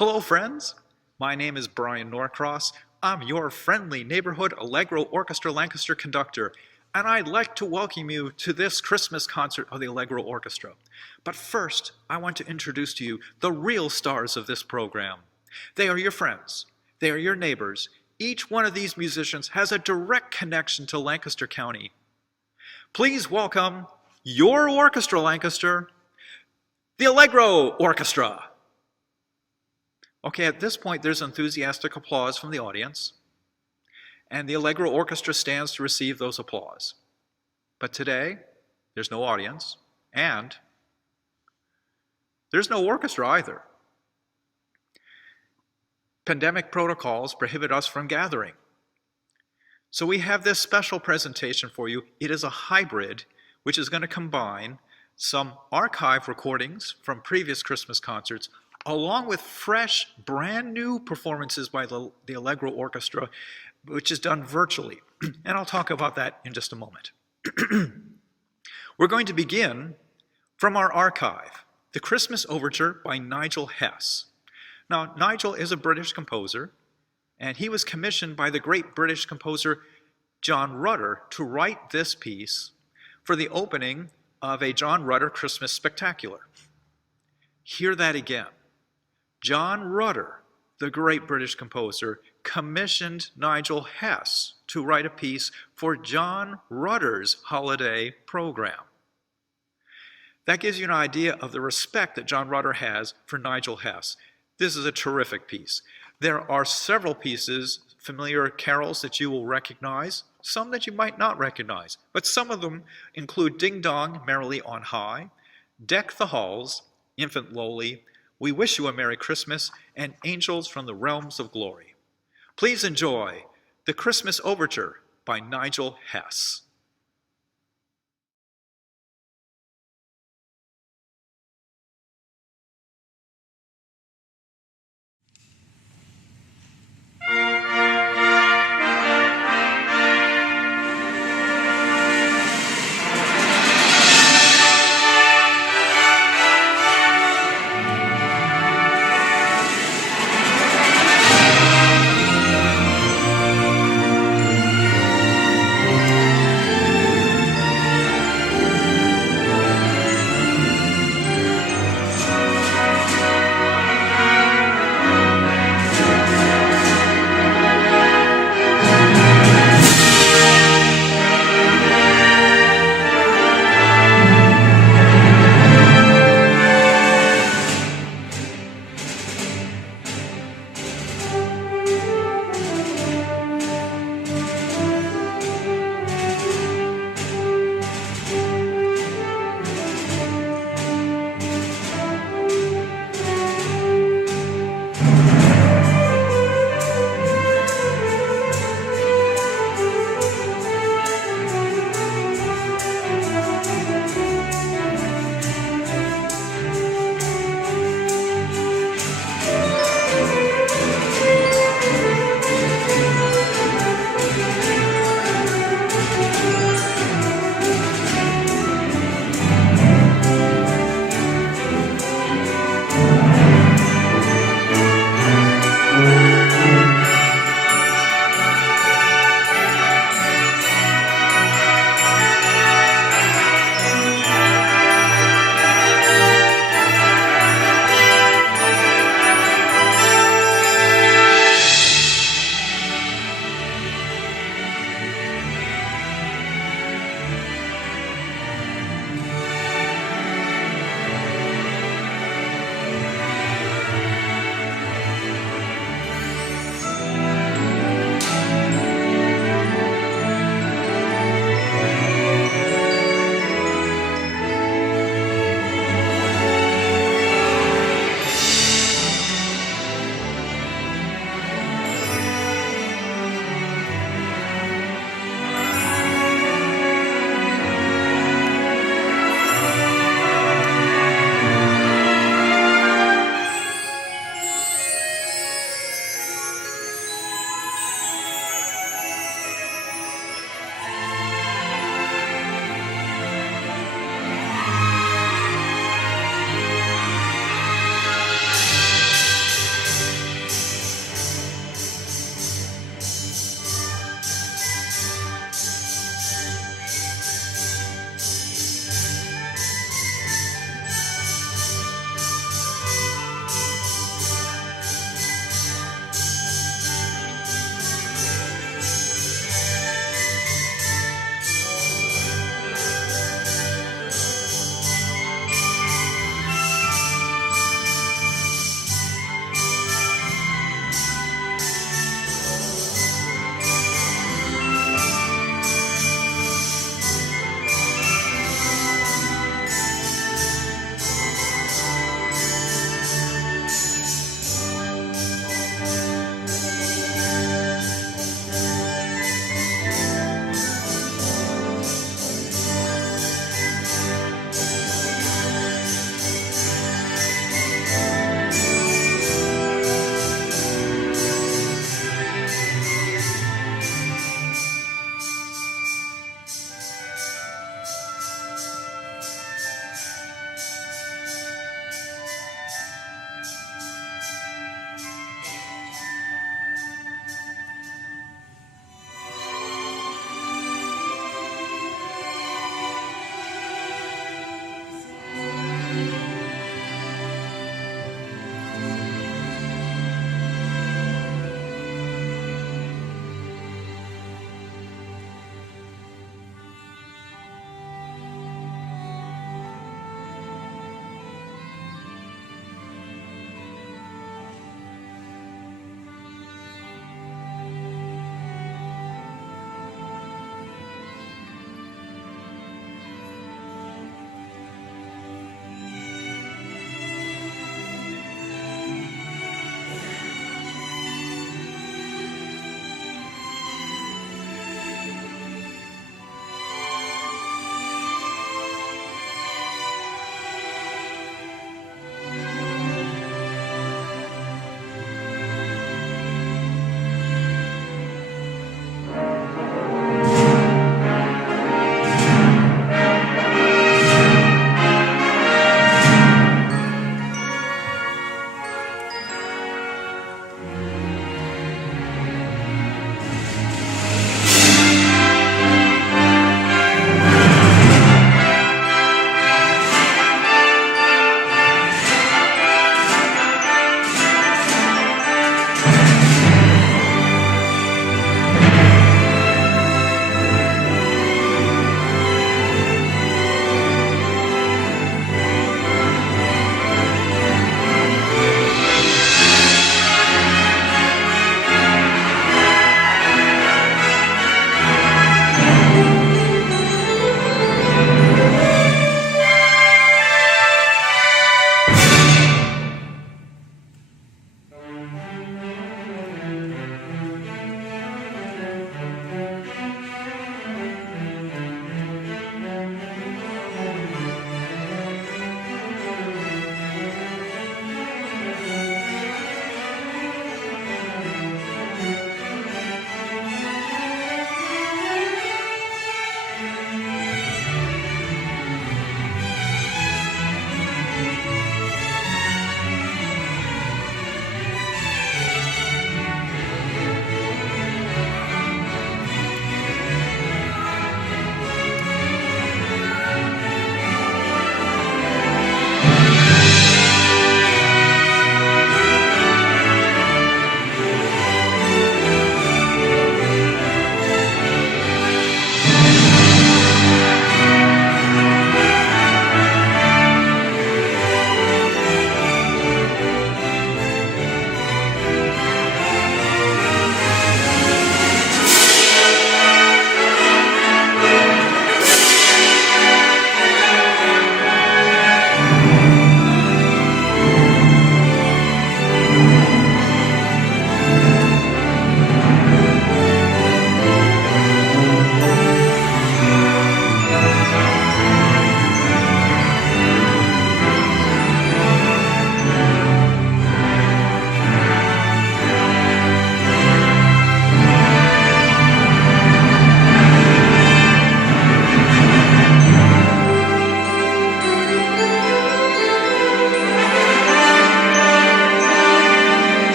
Hello, friends. My name is Brian Norcross. I'm your friendly neighborhood Allegro Orchestra Lancaster conductor, and I'd like to welcome you to this Christmas concert of the Allegro Orchestra. But first, I want to introduce to you the real stars of this program. They are your friends. They are your neighbors. Each one of these musicians has a direct connection to Lancaster County. Please welcome your orchestra, Lancaster, the Allegro Orchestra. Okay, at this point, there's enthusiastic applause from the audience, and the Allegro Orchestra stands to receive those applause. But today, there's no audience, and there's no orchestra either. Pandemic protocols prohibit us from gathering. So we have this special presentation for you. It is a hybrid, which is going to combine some archive recordings from previous Christmas concerts along with fresh, brand new performances by the Allegro Orchestra, which is done virtually. And I'll talk about that in just a moment. We're going to begin from our archive, the Christmas Overture by Nigel Hess. Now, Nigel is a British composer, and he was commissioned by the great British composer John Rutter to write this piece for the opening of a John Rutter Christmas Spectacular. Hear that again. John Rutter, the great British composer, commissioned Nigel Hess to write a piece for John Rutter's holiday program. That gives you an idea of the respect that John Rutter has for Nigel Hess. This is a terrific piece. There are several pieces, familiar carols that you will recognize, some that you might not recognize, but some of them include Ding Dong, Merrily on High, Deck the Halls, Infant Lowly, We Wish You a Merry Christmas, and Angels from the Realms of Glory. Please enjoy the Christmas Overture by Nigel Hess.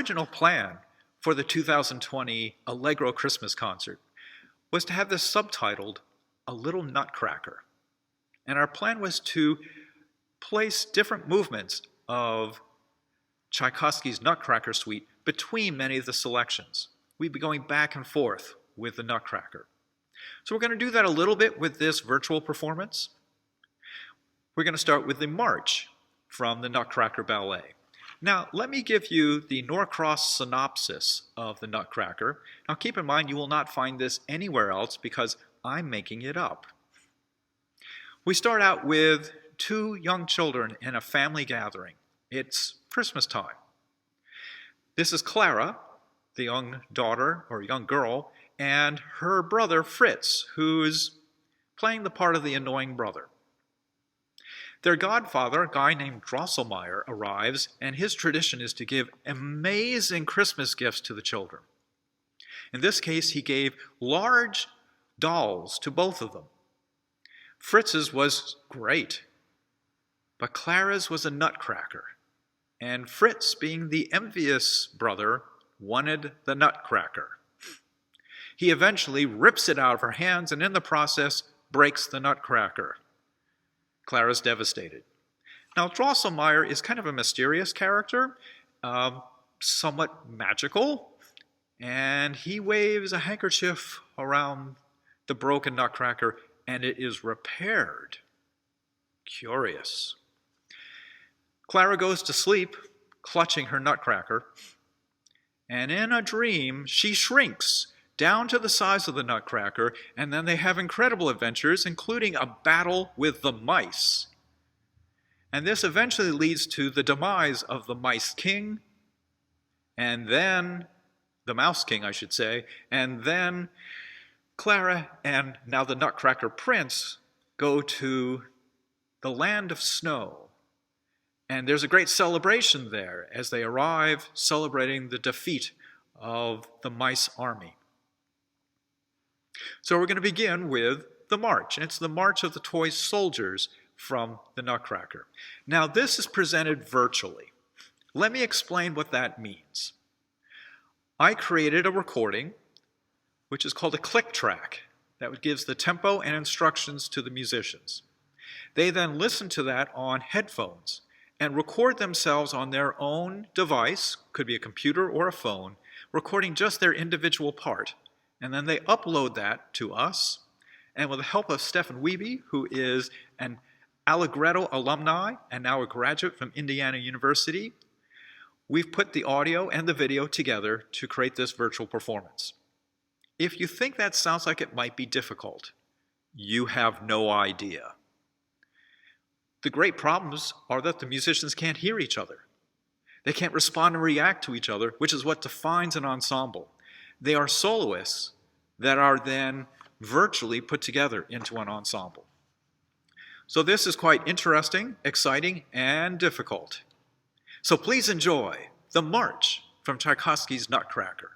original plan for the 2020 Allegro Christmas concert was to have this subtitled A Little Nutcracker. And our plan was to place different movements of Tchaikovsky's Nutcracker Suite between many of the selections. We'd be going back and forth with the Nutcracker. So we're going to do that a little bit with this virtual performance. We're going to start with the march from the Nutcracker Ballet. Now, let me give you the Norcross synopsis of the Nutcracker. Now, keep in mind, you will not find this anywhere else because I'm making it up. We start out with two young children in a family gathering. It's Christmas time. This is Clara, the young daughter or young girl, and her brother Fritz, who's playing the part of the annoying brother. Their godfather, a guy named Drosselmeyer, arrives, and his tradition is to give amazing Christmas gifts to the children. In this case, he gave large dolls to both of them. Fritz's was great, but Clara's was a nutcracker, and Fritz, being the envious brother, wanted the nutcracker. He eventually rips it out of her hands and in the process breaks the nutcracker. Clara's devastated. Now, Drosselmeyer is kind of a mysterious character, somewhat magical, and he waves a handkerchief around the broken nutcracker and it is repaired. Curious. Clara goes to sleep, clutching her nutcracker, and in a dream, she shrinks down to the size of the nutcracker, and then they have incredible adventures, including a battle with the mice. And this eventually leads to the demise of the Mice King, and then, the Mouse King, I should say, and then Clara and now the Nutcracker Prince go to the land of snow. And there's a great celebration there as they arrive, celebrating the defeat of the mice army. So we're going to begin with the march, and it's the March of the Toy Soldiers from the Nutcracker. Now, this is presented virtually. Let me explain what that means. I created a recording, which is called a click track, that gives the tempo and instructions to the musicians. They then listen to that on headphones and record themselves on their own device, could be a computer or a phone, recording just their individual part. And then they upload that to us, and with the help of Stefan Wiebe, who is an Allegro alumni and now a graduate from Indiana University, we've put the audio and the video together to create this virtual performance. If you think that sounds like it might be difficult, you have no idea. The great problems are that the musicians can't hear each other. They can't respond and react to each other, which is what defines an ensemble. They are soloists that are then virtually put together into an ensemble. So this is quite interesting, exciting, and difficult. So please enjoy the march from Tchaikovsky's Nutcracker.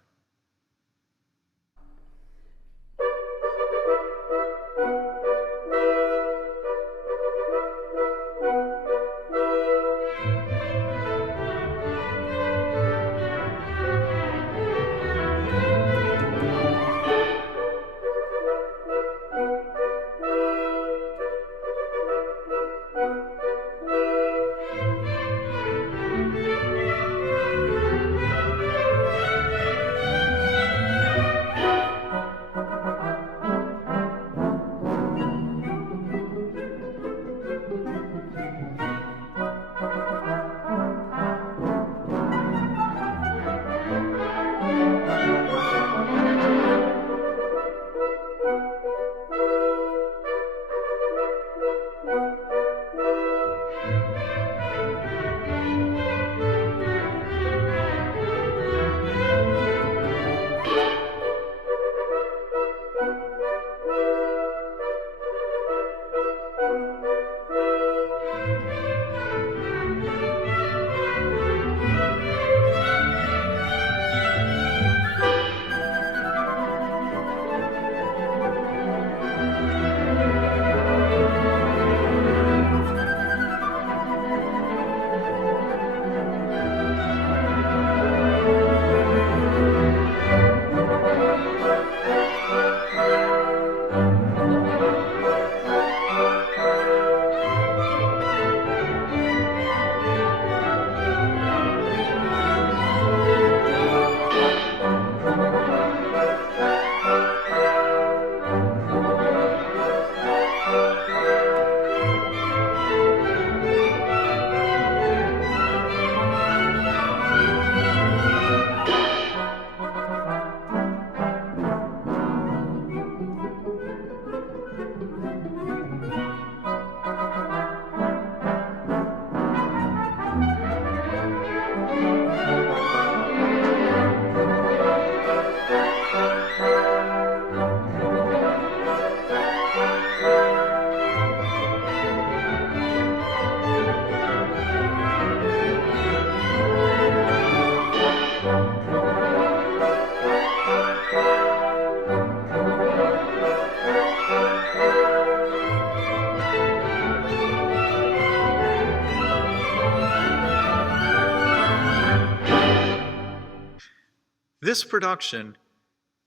This production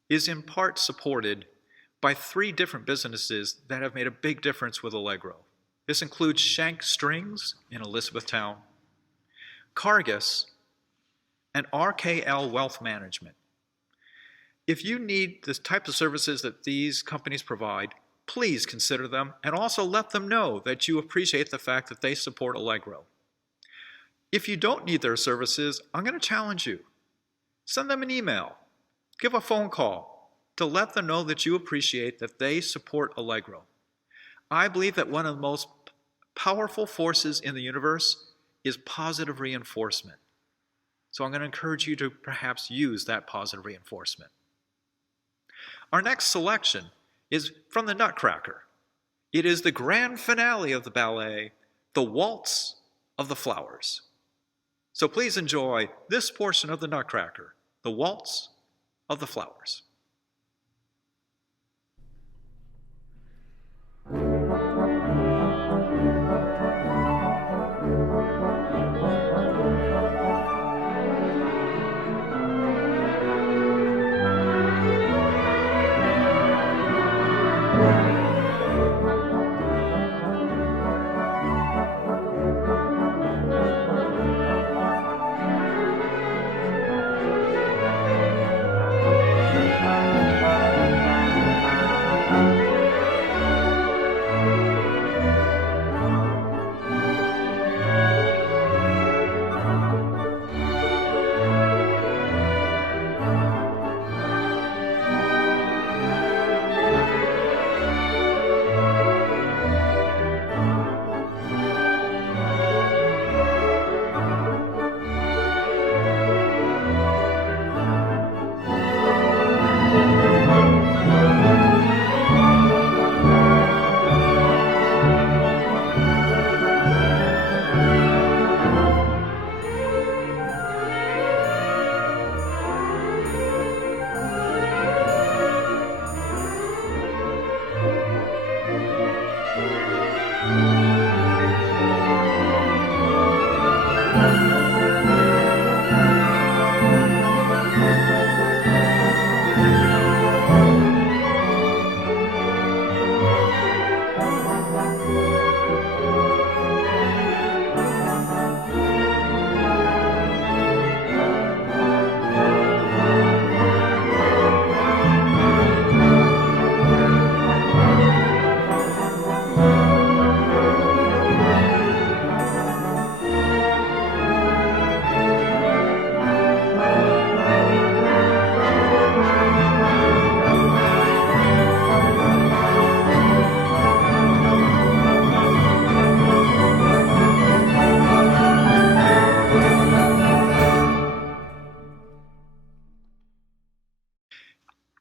is in part supported by 3 different businesses that have made a big difference with Allegro. This includes Shank Strings in Elizabethtown, Cargus, and RKL Wealth Management. If you need the type of services that these companies provide, please consider them and also let them know that you appreciate the fact that they support Allegro. If you don't need their services, I'm going to challenge you. Send them an email, give a phone call to let them know that you appreciate that they support Allegro. I believe that one of the most powerful forces in the universe is positive reinforcement. So I'm going to encourage you to perhaps use that positive reinforcement. Our next selection is from the Nutcracker. It is the grand finale of the ballet, The Waltz of the Flowers. So please enjoy this portion of the Nutcracker, The Waltz of the Flowers.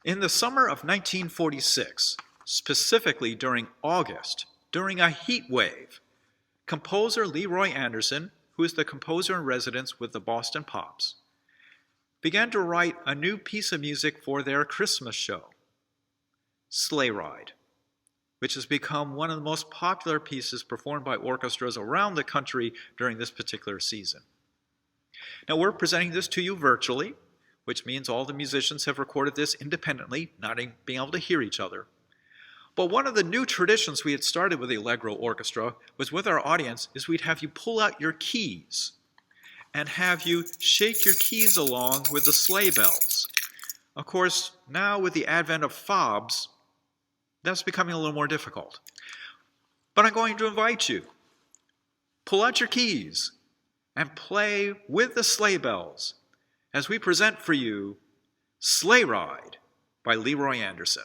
In the summer of 1946, specifically during August, during a heat wave, composer Leroy Anderson, who is the composer in residence with the Boston Pops, began to write a new piece of music for their Christmas show, Sleigh Ride, which has become one of the most popular pieces performed by orchestras around the country during this particular season. Now, we're presenting this to you virtually, which means all the musicians have recorded this independently, not being able to hear each other. But one of the new traditions we had started with the Allegro Orchestra was with our audience is we'd have you pull out your keys and have you shake your keys along with the sleigh bells. Of course, now with the advent of fobs, that's becoming a little more difficult. But I'm going to invite you, pull out your keys and play with the sleigh bells as we present for you Sleigh Ride by Leroy Anderson.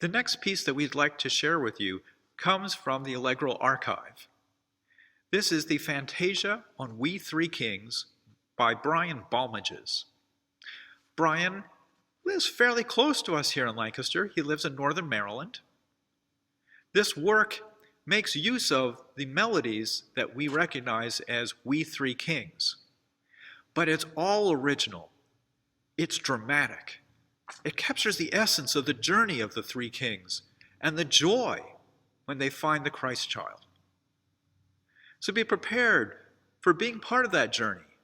The next piece that we'd like to share with you comes from the Allegro archive. This is the Fantasia on We Three Kings by Brian Balmages. Brian lives fairly close to us here in Lancaster. He lives in northern Maryland. This work makes use of the melodies that we recognize as We Three Kings. But it's all original. It's dramatic. It captures the essence of the journey of the three kings and the joy when they find the Christ child. So be prepared for being part of that journey,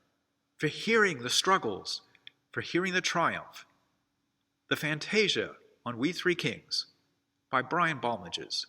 for hearing the struggles, for hearing the triumph. The Fantasia on We Three Kings by Brian Balmages.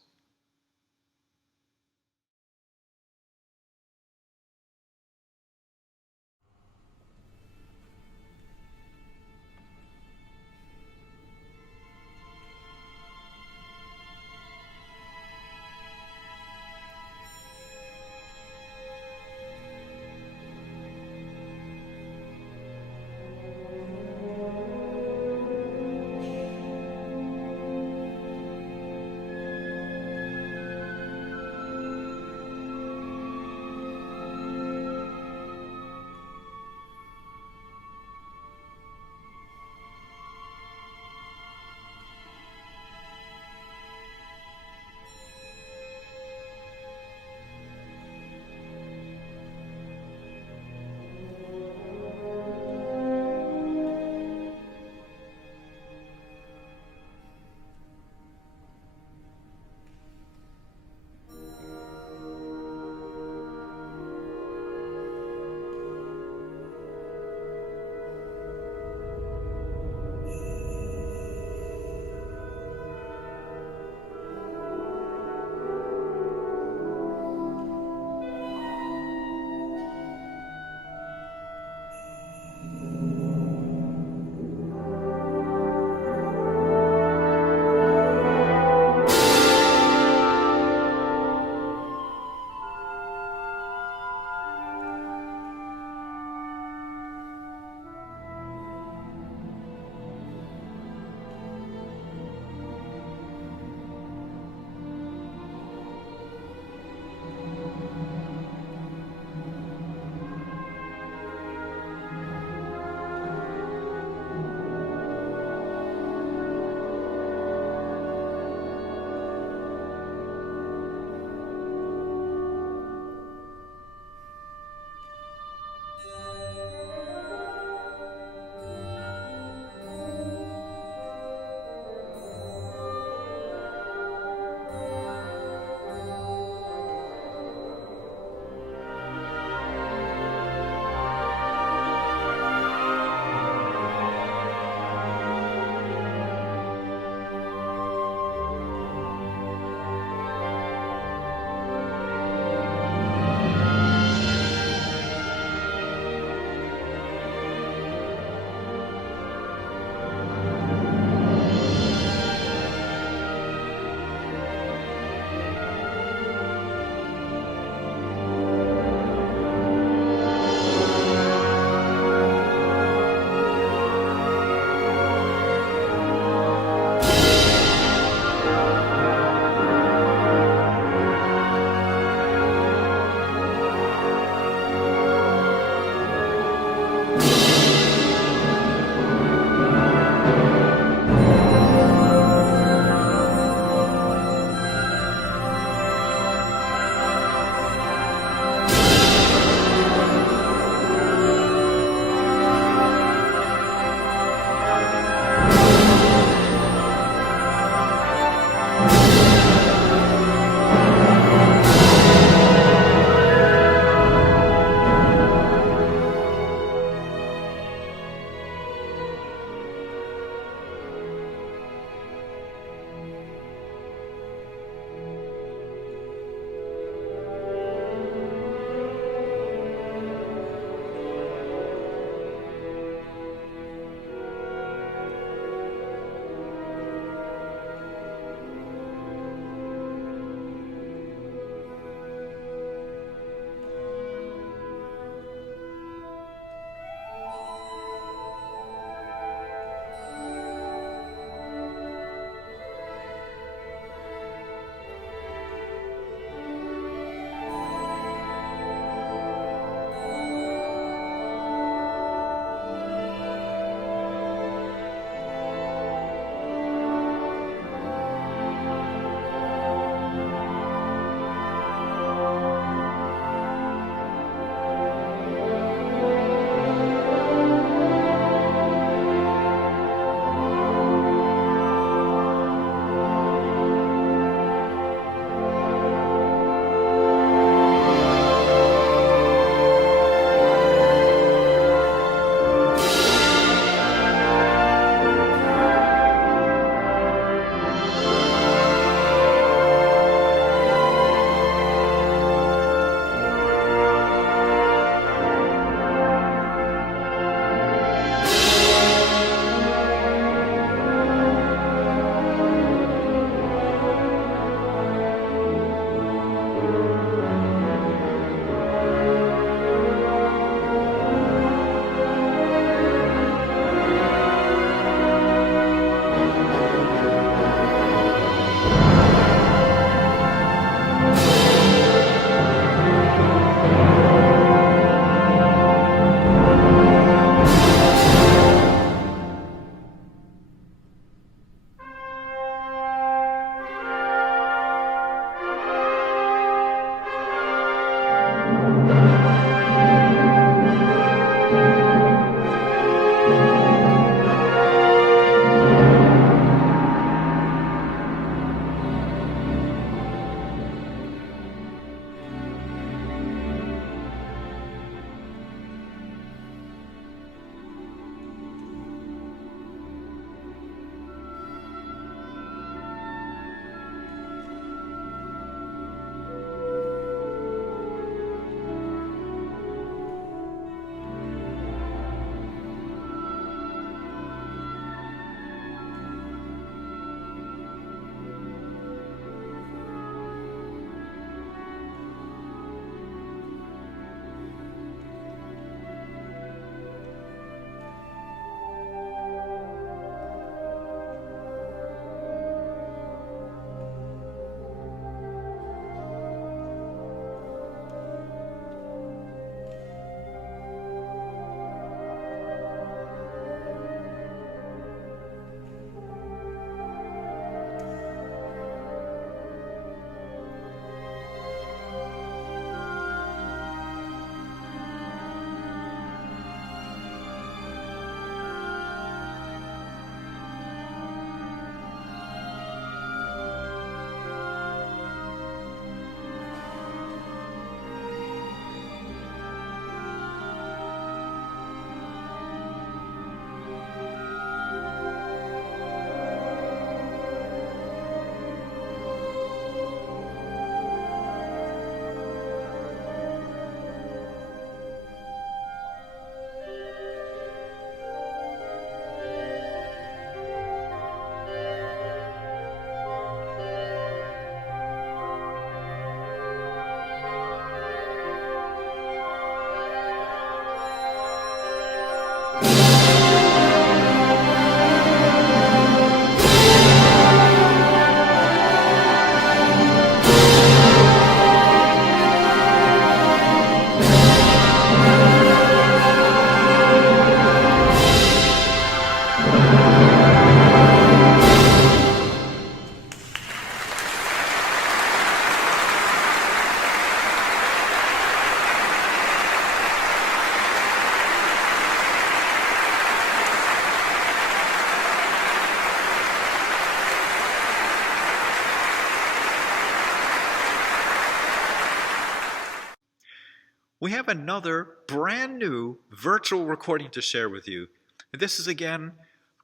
we have another brand new virtual recording to share with you. This is again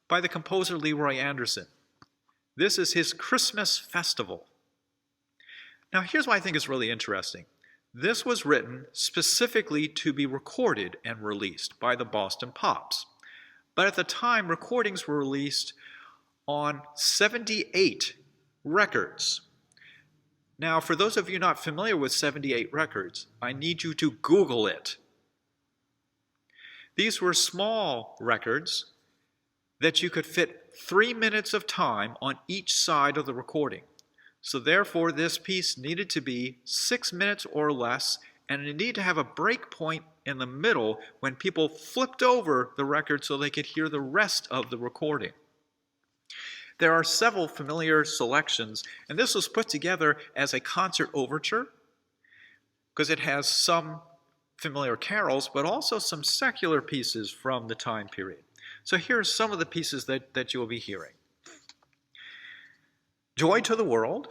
by the composer Leroy Anderson. This is his Christmas Festival. Now here's what I think is really interesting. This was written specifically to be recorded and released by the Boston Pops. But at the time, recordings were released on 78 records. Now, for those of you not familiar with 78 records, I need you to Google it. These were small records that you could fit 3 minutes of time on each side of the recording. So therefore, this piece needed to be 6 minutes or less, and it needed to have a break point in the middle when people flipped over the record so they could hear the rest of the recording. There are several familiar selections, and this was put together as a concert overture because it has some familiar carols, but also some secular pieces from the time period. So here are some of the pieces that you will be hearing. Joy to the world,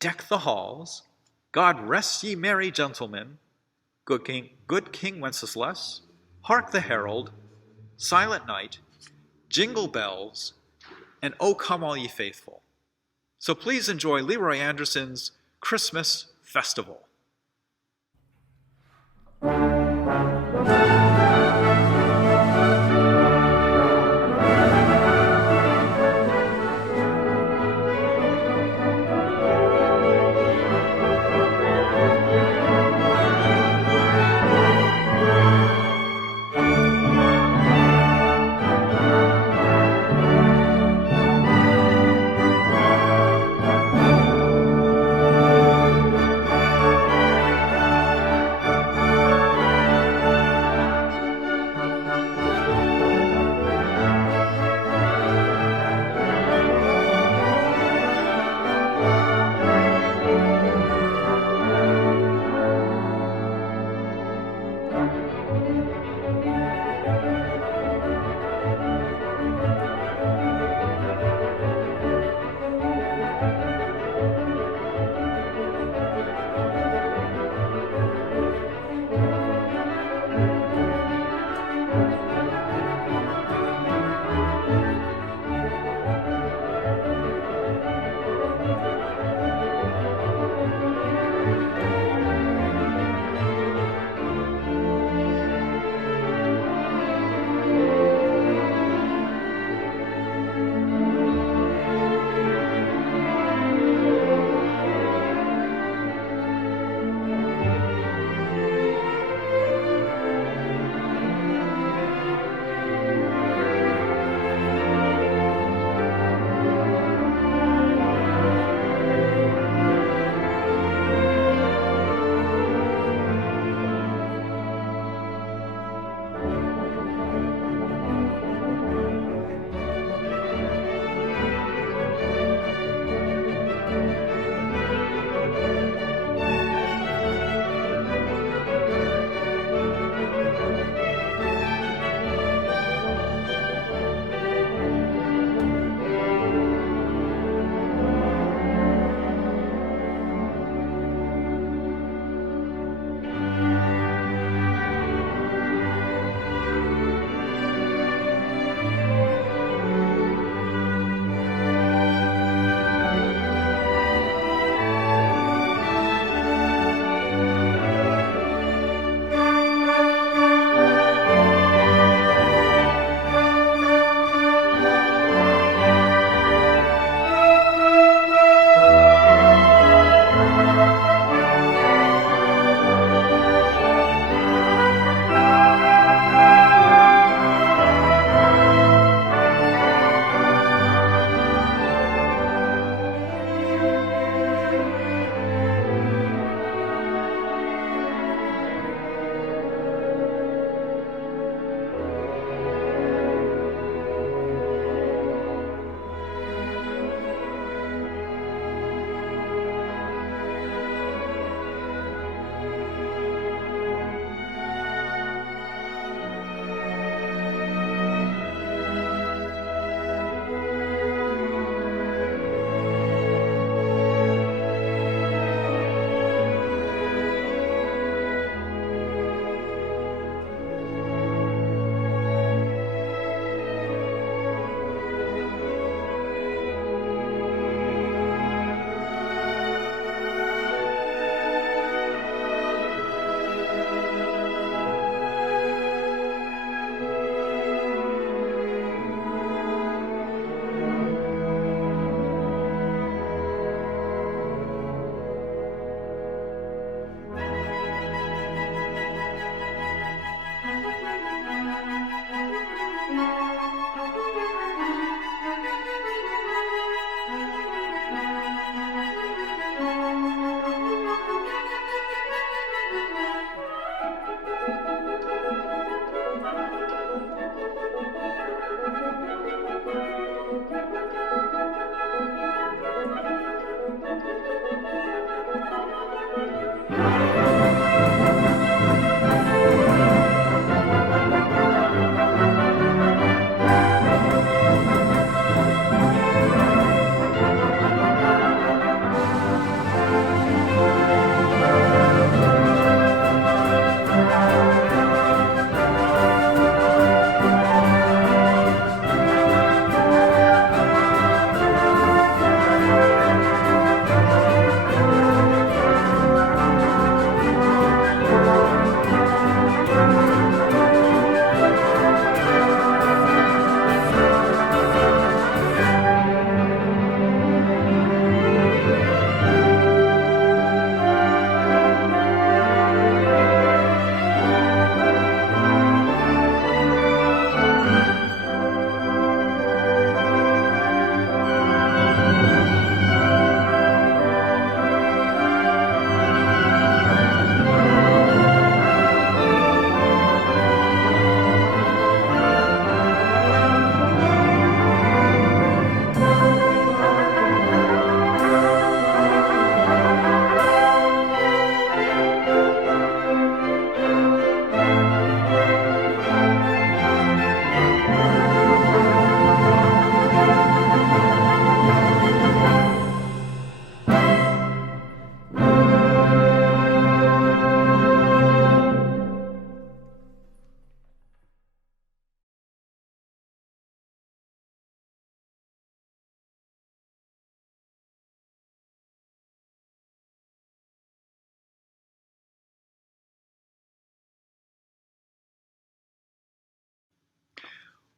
deck the halls, God rest ye merry gentlemen, good King Wenceslas, hark the herald, silent night, jingle bells, and O come all ye faithful. So please enjoy Leroy Anderson's Christmas Festival.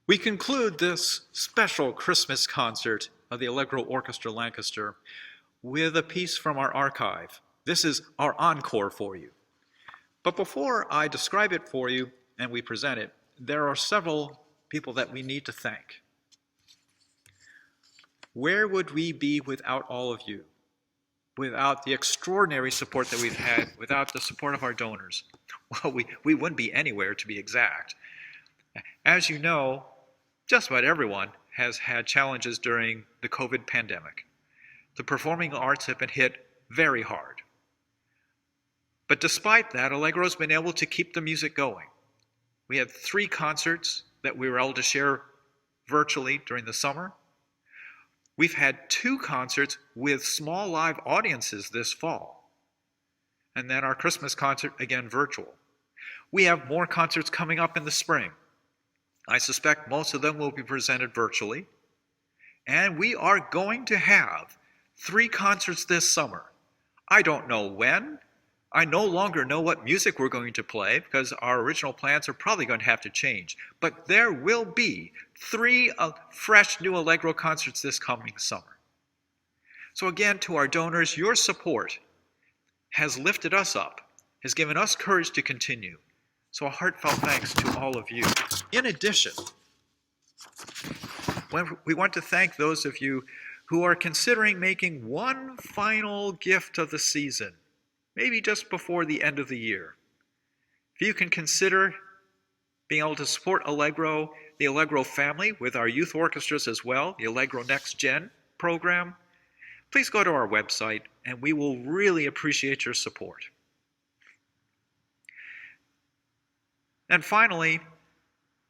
We conclude this special Christmas concert of the Allegro Orchestra Lancaster with a piece from our archive. This is our encore for you. But before I describe it for you and we present it, there are several people that we need to thank. Where would we be without all of you? Without the extraordinary support that we've had, without the support of our donors? Well, we wouldn't be anywhere, to be exact. As you know, just about everyone has had challenges during the COVID pandemic. The performing arts have been hit very hard. But despite that, Allegro's been able to keep the music going. We had 3 concerts that we were able to share virtually during the summer. We've had 2 concerts with small live audiences this fall. And then our Christmas concert, again, virtual. We have more concerts coming up in the spring. I suspect most of them will be presented virtually. And we are going to have 3 concerts this summer. I don't know when. I no longer know what music we're going to play because our original plans are probably going to have to change. But there will be 3 fresh new Allegro concerts this coming summer. So again, to our donors, your support has lifted us up, has given us courage to continue. So a heartfelt thanks to all of you. In addition, we want to thank those of you who are considering making one final gift of the season, maybe just before the end of the year. If you can consider being able to support Allegro, the Allegro family with our youth orchestras as well, the Allegro Next Gen program, please go to our website and we will really appreciate your support. And finally,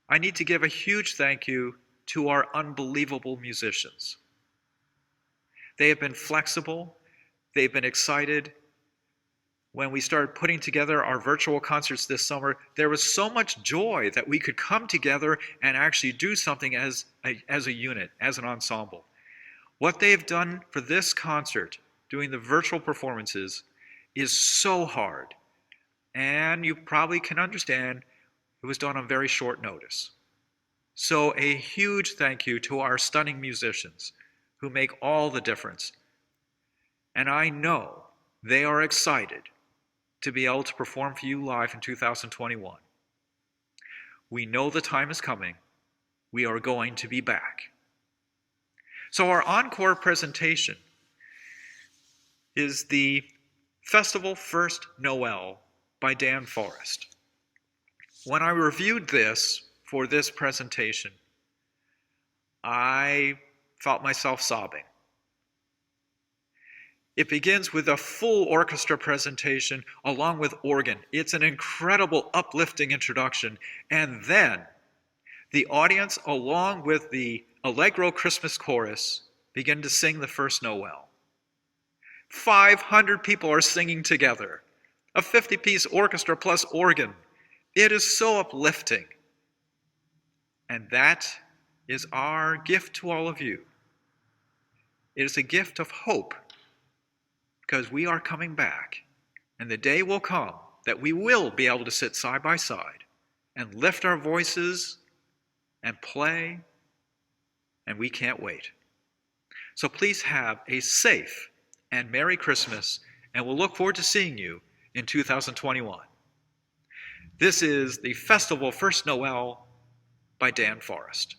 I need to give a huge thank you to our unbelievable musicians. They have been flexible, they've been excited. When we started putting together our virtual concerts this summer, there was so much joy that we could come together and actually do something as a unit, as an ensemble. What they have done for this concert, doing the virtual performances, is so hard. And you probably can understand it was done on very short notice. So a huge thank you to our stunning musicians who make all the difference. And I know they are excited to be able to perform for you live in 2021. We know the time is coming. We are going to be back. So our encore presentation is the Festival First Noel by Dan Forrest. When I reviewed this for this presentation, I felt myself sobbing. It begins with a full orchestra presentation along with organ. It's an incredible, uplifting introduction. And then the audience, along with the Allegro Christmas Chorus, begin to sing the First Noel. 500 people are singing together. A 50-piece orchestra plus organ. It is so uplifting. And that is our gift to all of you. It is a gift of hope because we are coming back. And the day will come that we will be able to sit side by side and lift our voices and play, and we can't wait. So please have a safe and Merry Christmas, and we'll look forward to seeing you in 2021. This is the Festival First Noel by Dan Forrest.